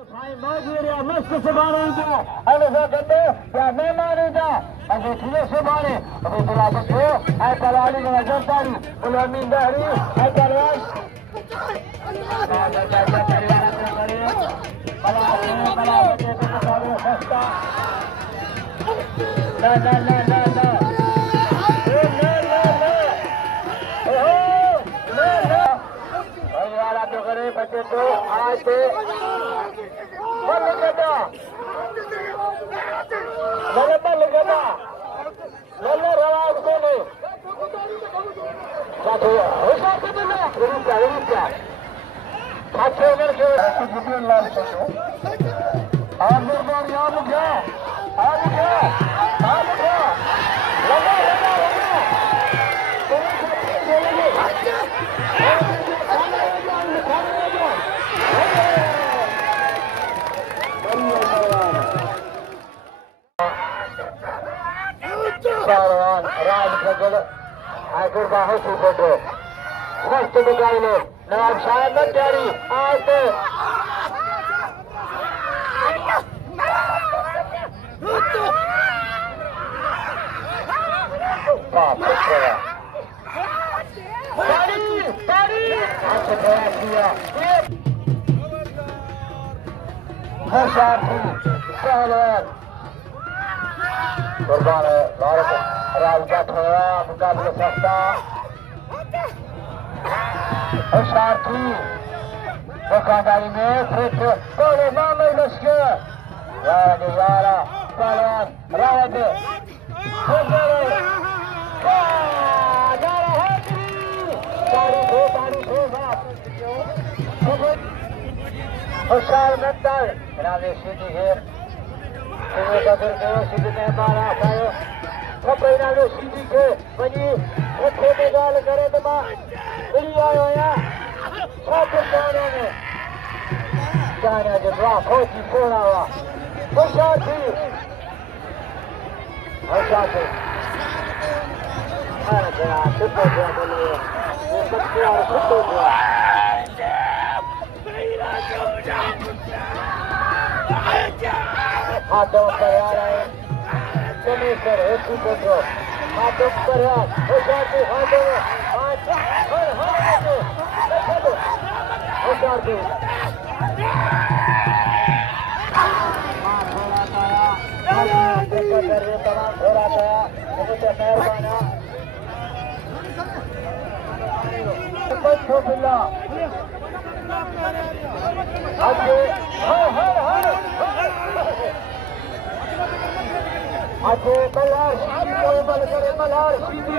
मस्त सुभाणे हल सकते या मेहमान जा अॼु थियो सुभाणे उबेदुल्लाह बुघियो ऐं पहलवानी ज़रदारी ग़ुलामी दहरी ऐं पहलवान बच्चे तो आज से बल गदा लल्ला रवाज को ने साथी होशा को ना रुपया साथी उधर के उबेदुल्लाह बुघियो आमिर बार या बुघियो लगा पहलवान राज खगल आखिर बाहर से फोटो मस्त मुकाबले नवाब शाह तैयारी आज पहलवान कुर्बान है भारत राज जाठोया मुकाबले सस्ता हुशारथी दुकानदारी में फिट बड़े नामे लश्कर राज यारा पहलवान राज हुशार नंदर राजे शेदी है सीधी ने मारा आयो कपड़े नालो सीधी के वनी ओखे में गाल करे तो मां मिली आयो या सब जाने में जाने जो वा खोजी कोना वा होशियार थी अरे जरा सुतो गया बोले ये बच्चे और सुतो गया हाथों पर आ रहे समय पर एक को हाथों पर हो जाते हाथों में हाथ हर हो जाते तमाम थोड़ा गया मुझे मेहरबाना बिल्ला आगे मल्हार सीधी को बल करे मल्हार सीधी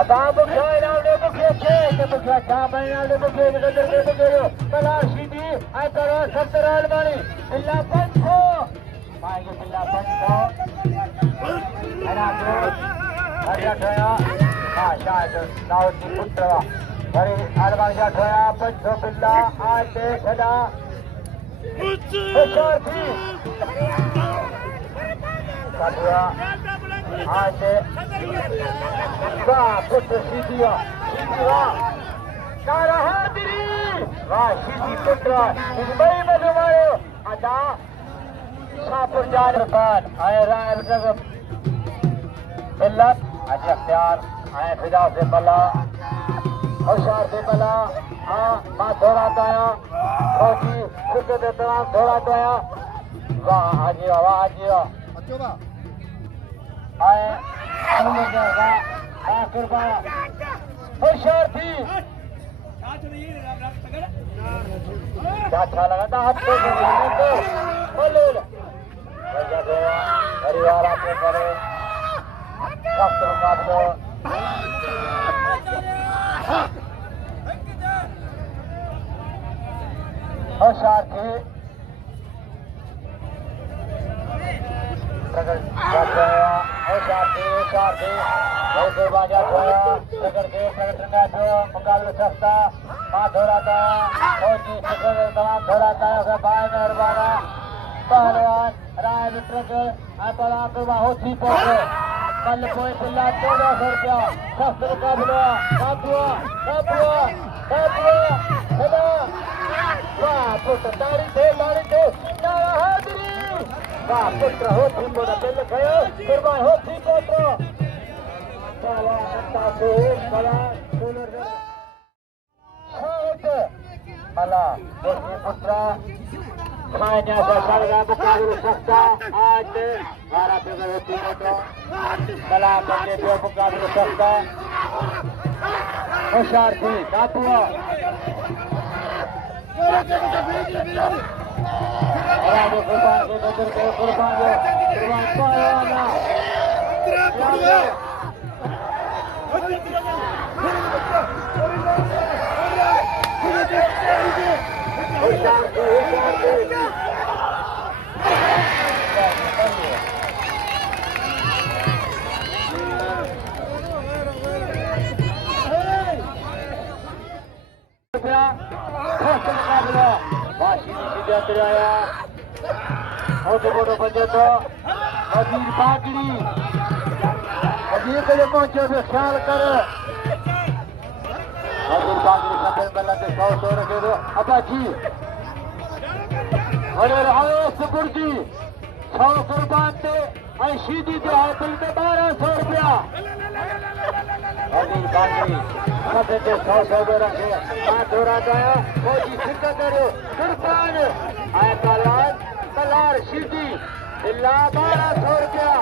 Adam Bughio naamne Bughio ke Bughio Jama naamne Bughio Gadar ke Bughio Malah Shedi ay karo 70 albani illa pancho paige illa pancho ana ko arya thaya ha Shahid Lahooti putra bari albani ja thaya pancho billa aate khada hushar thi kadua aate वाह पुत्र सीधिया सीधिया तारा हादिरी वाह सीधी पुत्र मुंबई में जमायो अदा शाहपुर जहानिया आए royal जगत मिल्लत आज अख्तियार आए फिदा से बला होशियार से बला हाँ माँ थोड़ा ताया खोजी खुद देते हैं थोड़ा ताया वाह आजिया आए आखिर बार होशियार थी अच्छा लगा था हफ्ते से बोले परिवार आपने करे वक्त मुकाबले होशियार थी होशियार थी बहुत के बाजा खोया रगड़ के रंगा जो मुकाबले सस्ता मां धोराता फौजी शिखर तमाम धोराता है बाय मेहरबाना पहलवान राय विट्रक आपला को होती पहुंचे कल कोई पिल्ला 1400 रुपया सस्त मुकाबला बाबुआ हेलो वाह पुत्र ताड़ी थे नारा हाजिरी वाह पुत्र होती बोला दिल गयो कुर्बान होती पुत्र पहलवान तासो कला सोनर Malah putra hanya sasaran mukabil sakta ada para pegawai itu Malah menjadi mukabil sakta Hussain Katua Rabu kurban Shedi दिल में 1200 रुपया सबसे 100 में रखे हाथ हो रहा था फौजी शिरकत करो कुर्बान आए कलार Shedi दिल्ला 1200 रुपया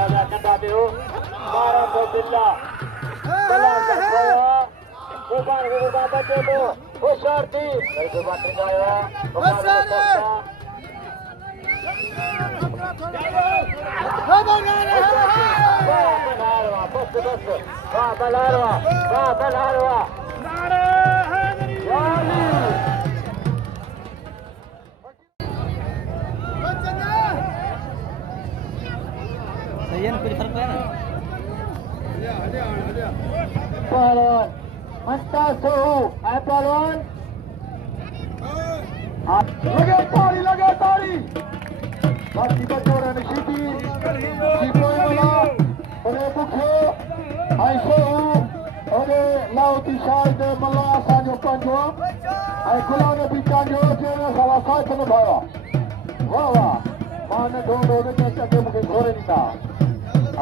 लगा कटा दे 1200 दिल्ला कलार बच्चे को होशियार थी को बात गया कुछ फर्क है ना पहलवान मुमताज सोहू है पहलवान लगे ताली बाकी बच्चों ने Shedi Mela और Bughio आई सोहू और Lahooti Shahid Malah साजो पंजो आई Ghulam ने भी चांजो जेने साला साथ निभाया वाह मां ने ढूंढो ने के मुझे घोरे नहीं था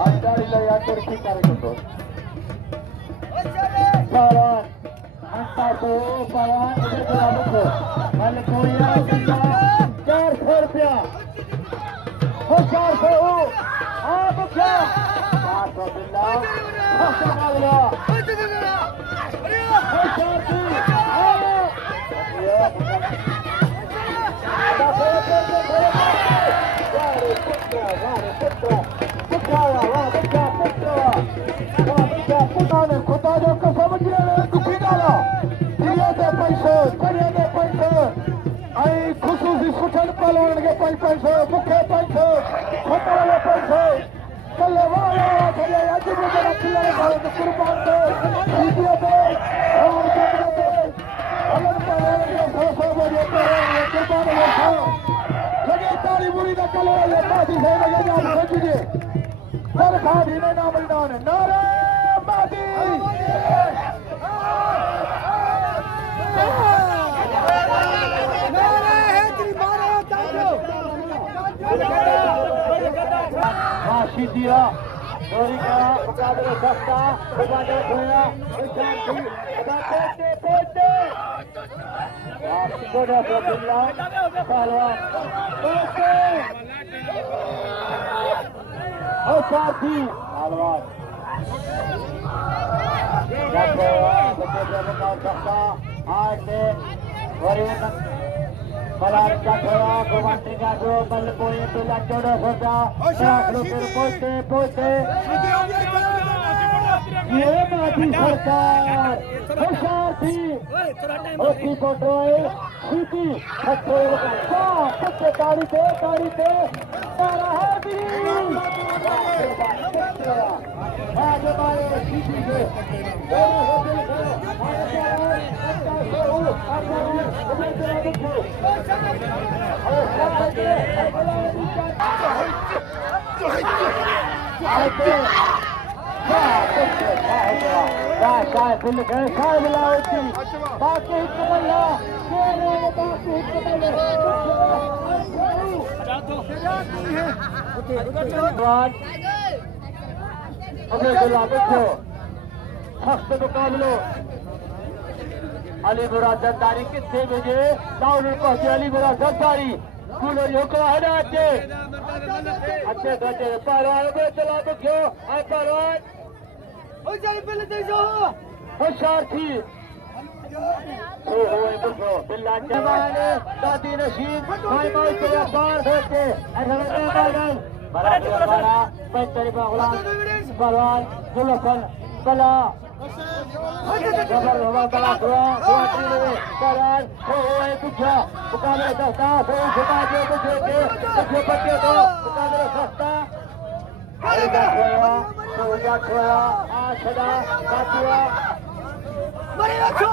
आज दाढ़ी ले आकर की करे तो पहलवान मुमताज सोहू पहलवान Ubedullah Bughio कल कोई ना 400 रुपया Hussain Sohoo आप क्या 500 बिल्ला खुदा जो कसम दुखी डाला दिए दे पैसे करे दे पैसे आई खुशूसी सुठन पहलवान के 500 मुखे पैसे खतरे पैसे कल्ले वाला चले आज मुझे रखिए भाई तो कुर्बान दे वीडियो दे और कैमरा दे अलग पहलवान के 100 बजे कुर्बान हो लगे ताली बुरी ना कलो ये बाजी से लगे जान सजीए पर खादी ने नाम लिया नारे Mehdi Shedi Dori ka मुकाबले सस्ता बाजा खोया शांति पोते कोड़ा बिल्ला पहलवान और साथी पहलवान Malah Jatoi Ghulam का जो बल कोई पिला 1400 का पोते ये माफी सरकार होशियार थी उसकी कंट्रोल सीधी ताड़ी पे तारा है भी आगे मारे सीधी से शायद खुल गए शायद लाहौती बाकी हिकमल्ला बाकी उबेदुल्लाह बुघियो सख्त मुकाबलो अली मुराद ज़रदारी किथे भेजे दाऊद पहुंचे अली मुराद ज़रदारी कूलर हुक्म है ना अच्छे पहलवान उबेदुल्लाह बुघियो पहलवान होशियार थी बिल्ला जमाने दादी नशीद भाई माई के व्यापार होते मराठा पैतरी गुलाम पहलवान गुलशन कला Malakhro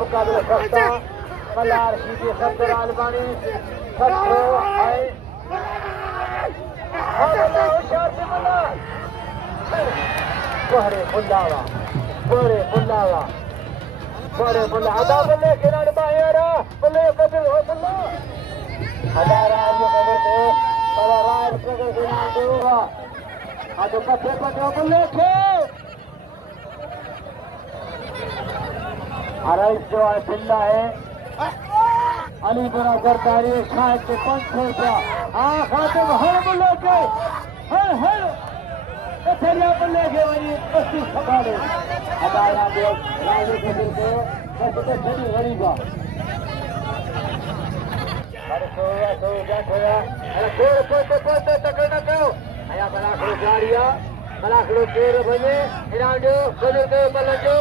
मुकाबले सस्ता अली मुराद ज़रदारी शायद के 500 रुपया खातिम हर बुल्ले के हर कथरिया बुल्ले के वही 25 सकाले अदारा दे राजे के दिल को बस तो छड़ी गरीबा अरे सोया अरे कोई तकड़ना करो आया मलाखरो जारिया मलाखरो तेरे बजे इरांडो बजे के मलजो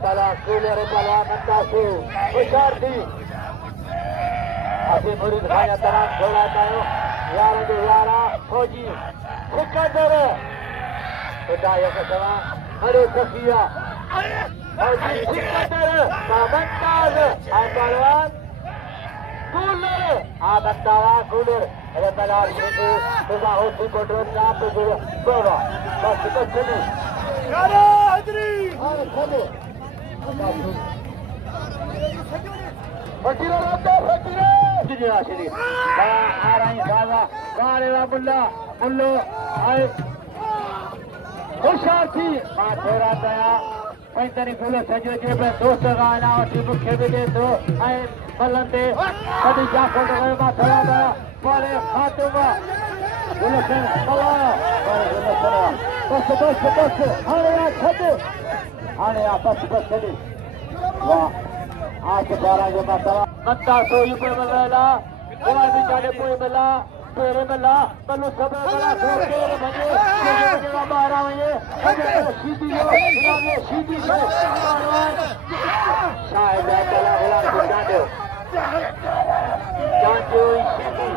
साला कूलर वाला मुमताज सोहू होशियार थी अभी मुरीद खाया तराम छोड़ाता है यार जो यारा फौजी सिकंदर खुदाया का सवा अरे सफिया फौजी सिकंदर मुमताज पहलवान कूलर बतावा कूलर अरे मलार को सुबह होती को ड्रोन आप को गोवा बस कुछ नहीं यारा हजरी और खड़े फकीर दिया शेदी आ रही साजा गारेला मुल्ला मुल्लो आए होशियार थी मां छोरा दया पैंतनी फूलो सजो जेब दोस्त गाना और मुखे भी दे दो आए बलंदे कभी जाको तो मां छोरा दया बोले खातुमा बोले से मला बोले से बस बस बस हाने आ छदे हाने आ बस बस छदे वाह आज बारा जो माता मत्ता सोई पे मला वो भी जाने पे मला पेरे मला बल्लू सब मला सोके मजे मजे का बारा ये सीधी लो इनामे सीधी से परवान शायद चला गुलाम को जाने जानो सीधी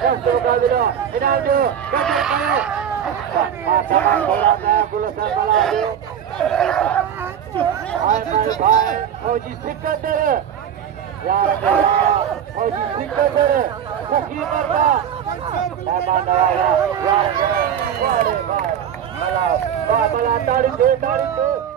सब का दिलो इनाम दो गजर करो आ तमाम थोड़ा सा गुलशन मला दे आए मेरे भाई फौजी सिकंदर यार मेरा फौजी सिकंदर सखी मरदा मेहमान नवाजा यार वारे वाह मला ताड़ी दे